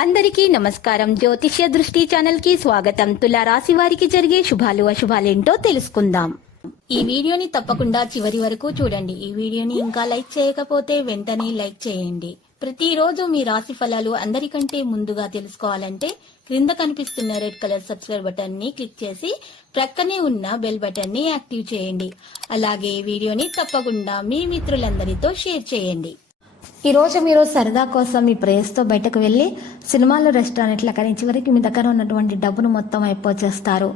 అందరికీ నమస్కారం. జ్యోతిష్య దృష్టి ఛానల్ కి స్వాగతం. తులా రాశి వారికి జరిగే శుభాలు అశుభాలేంటో తెలుసుకుందాం. ఈ వీడియోని తప్పకుండా చివరి వరకు చూడండి. ఈ వీడియోని ఇంకా లైక్ చేయకపోతే వెంటనే లైక్ చేయండి. ప్రతిరోజు మీ రాశి ఫలాలు అందరికంటే ముందుగా తెలుసుకోవాలంటే క్రింద కనిపిస్తున్న రెడ్ కలర్ సబ్స్క్రైబ్ బటన్ ని క్లిక్ చేసి ప్రక్కనే ఉన్న బెల్ బటన్ ని యాక్టివ్ చేయండి. అలాగే వీడియోని తప్పకుండా మీ మిత్రులందరితో షేర్ చేయండి. ఈరోజు మీరు సరదా కోసం మీ ప్రేయస్తో బయటకు వెళ్ళి సినిమాలు, రెస్టారెంట్ల కానీ చివరికి మీ దగ్గర ఉన్నటువంటి డబ్బును మొత్తం అయిపోచేస్తారు.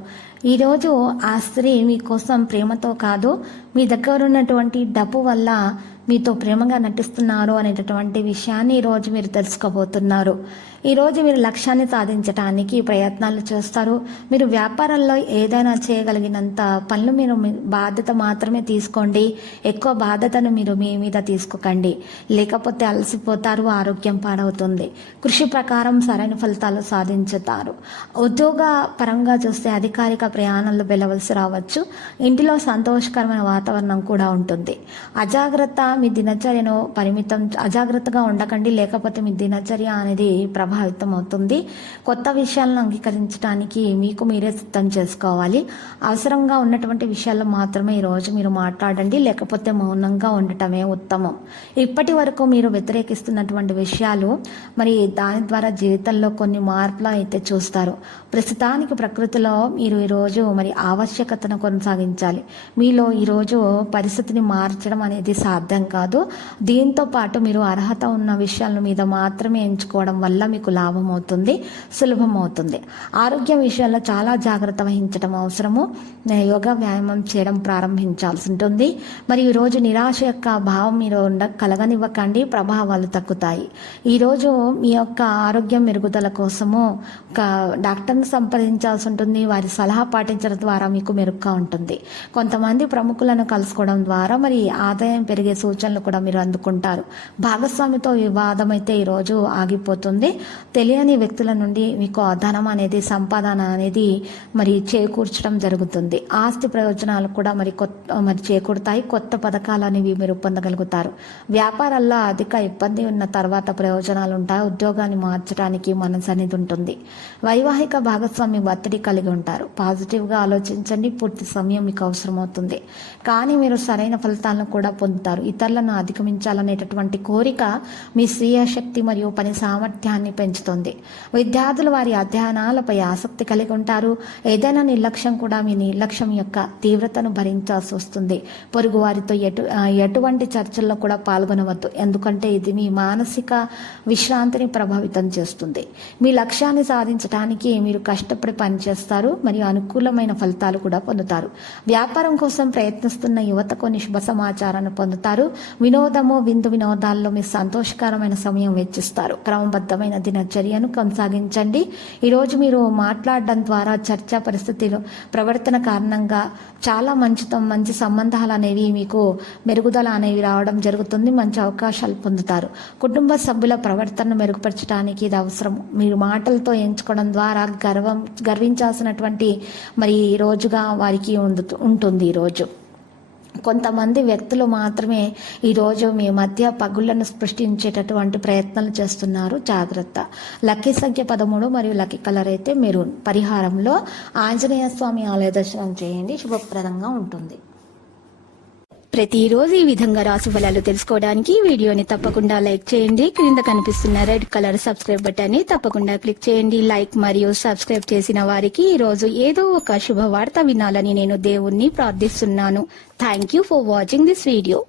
ఈరోజు ఆ స్త్రీ మీకోసం ప్రేమతో కాదు, మీ దగ్గర ఉన్నటువంటి డబ్బు వల్ల మీతో ప్రేమగా నటిస్తున్నారు అనేటటువంటి విషయాన్ని ఈరోజు మీరు తెలుసుకోబోతున్నారు. ఈరోజు మీరు లక్ష్యాన్ని సాధించడానికి ప్రయత్నాలు చేస్తారు. మీరు వ్యాపారాల్లో ఏదైనా చేయగలిగినంత పనులు మీరు బాధ్యత మాత్రమే తీసుకోండి. ఎక్కువ బాధ్యతను మీరు మీ మీద తీసుకోకండి, లేకపోతే అలసిపోతారు, ఆరోగ్యం పాడవుతుంది. కృషి ప్రకారం సరైన ఫలితాలు సాధించుతారు. ఉద్యోగ పరంగా చూస్తే అధికారిక ప్రయాణాలు వెళ్ళవలసి రావచ్చు. ఇంటిలో సంతోషకరమైన వాతావరణం కూడా ఉంటుంది. మీ దినచర్యను అజాగ్రత్తగా ఉండకండి, లేకపోతే మీ దినచర్య అనేది ప్రభావితం అవుతుంది. కొత్త విషయాలను అంగీకరించడానికి మీకు మీరే సిద్ధం చేసుకోవాలి. అవసరంగా ఉన్నటువంటి విషయాల్లో మాత్రమే ఈరోజు మీరు మాట్లాడండి, లేకపోతే మౌనంగా ఉండటమే ఉత్తమం. ఇప్పటి వరకు మీరు వ్యతిరేకిస్తున్నటువంటి విషయాలు మరి దాని ద్వారా జీవితంలో కొన్ని మార్పులు అయితే చూస్తారు. ప్రస్తుతానికి ప్రకృతిలో మీరు ఈరోజు మరి ఆవశ్యకతను కొనసాగించాలి. మీలో ఈరోజు పరిస్థితిని మార్చడం అనేది సాధ్యం కాదు. దీంతో పాటు మీరు అర్హత ఉన్న విషయాల మీద మాత్రమే ఎంచుకోవడం వల్ల మీకు లాభం అవుతుంది, సులభం అవుతుంది. ఆరోగ్యం విషయాల్లో చాలా జాగ్రత్త వహించడం అవసరము. యోగా, వ్యాయామం చేయడం ప్రారంభించాల్సి ఉంటుంది. మరి ఈరోజు నిరాశ యొక్క భావం మీరు కలగనివ్వకండి, ప్రభావాలు తగ్గుతాయి. ఈరోజు మీ యొక్క ఆరోగ్యం మెరుగుదల కోసము ఒక డాక్టర్ని సంప్రదించాల్సి ఉంటుంది. వారి సలహా పాటించడం ద్వారా మీకు మెరుగ్గా ఉంటుంది. కొంతమంది ప్రముఖులను కలుసుకోవడం ద్వారా మరి ఆదాయం పెరిగే సూచనలు కూడా మీరు అందుకుంటారు. భాగస్వామితో వివాదం అయితే ఈరోజు ఆగిపోతుంది. తెలియని వ్యక్తుల నుండి మీకు ధనం అనేది, సంపాదన అనేది మరి చేకూర్చడం జరుగుతుంది. ఆస్తి ప్రయోజనాలు కూడా మరి చేకూరుతాయి. కొత్త పథకాలు అనేవి మీరు పొందగలుగుతారు. వ్యాపారాల్లో అధిక ఇబ్బంది ఉన్న తర్వాత ప్రయోజనాలు ఉంటాయి. ఉద్యోగాన్ని మార్చడానికి మనసు అనేది ఉంటుంది. వైవాహిక భాగస్వామి ఒత్తిడి కలిగి ఉంటారు. పాజిటివ్గా ఆలోచించండి. పూర్తి సమయం మీకు అవసరమవుతుంది, కానీ మీరు సరైన ఫలితాలను కూడా పొందుతారు. ఇతరులను అధిగమించాలనేటటువంటి కోరిక మీ స్వీయ శక్తి మరియు పని సామర్థ్యాన్ని పెంచుతుంది. విద్యార్థులు వారి అధ్యయనాలపై ఆసక్తి కలిగి ఉంటారు. ఏదైనా నిర్లక్ష్యం కూడా మీ నిర్లక్ష్యం యొక్క తీవ్రతను భరించాల్సి వస్తుంది. పొరుగు వారితో ఎటువంటి చర్చల్లో కూడా పాల్గొనవద్దు, ఎందుకంటే ఇది మీ మానసిక విశ్రాంతిని ప్రభావితం చేస్తుంది. మీ లక్ష్యాన్ని సాధించడానికి మీరు కష్టపడి పనిచేస్తారు మరియు అనుకూలమైన ఫలితాలు కూడా పొందుతారు. వ్యాపారం కోసం ప్రయత్నిస్తున్న యువత కొన్ని శుభ సమాచారాన్ని పొందుతారు. వినోదము, విందు వినోదాల్లో మీరు సంతోషకరమైన సమయం వెచ్చిస్తారు. క్రమబద్ధమైన దినచర్యను కొనసాగించండి. ఈరోజు మీరు మాట్లాడడం ద్వారా చర్చా పరిస్థితులు ప్రవర్తన కారణంగా చాలా మంచి సంబంధాలు అనేవి మీకు మెరుగుదల అనేవి రావడం జరుగుతుంది. మంచి అవకాశాలు పొందుతారు. కుటుంబ సభ్యుల ప్రవర్తనను మెరుగుపరచడానికి ఇది అవసరం. మీరు మాటలతో ఎంచుకోవడం ద్వారా గర్వించాల్సినటువంటి మరి రోజుగా వారికి ఉంటుంది. ఈరోజు కొంతమంది వ్యక్తులు మాత్రమే ఈరోజు మీ మధ్య పగుళ్లను సృష్టించేటటువంటి ప్రయత్నాలు చేస్తున్నారు, జాగ్రత్త. లక్కీ సంఖ్య 13 మరియు లక్కీ కలర్ అయితే మెరూన్. పరిహారంలో ఆంజనేయ స్వామి ఆలయ దర్శనం చేయండి, శుభప్రదంగా ఉంటుంది. ప్రతిరోజు ఈ విధంగా రాశి ఫలాలు తెలుసుకోవడానికి వీడియోని తప్పకుండా లైక్ చేయండి. క్రింద కనిపిస్తున్న రెడ్ కలర్ సబ్స్క్రైబ్ బటన్ ని తప్పకుండా క్లిక్ చేయండి. లైక్ మరియు సబ్స్క్రైబ్ చేసిన వారికి ఈ రోజు ఏదో ఒక శుభవార్త వినాలని నేను దేవుణ్ణి ప్రార్థిస్తున్నాను. Thank you for watching this video.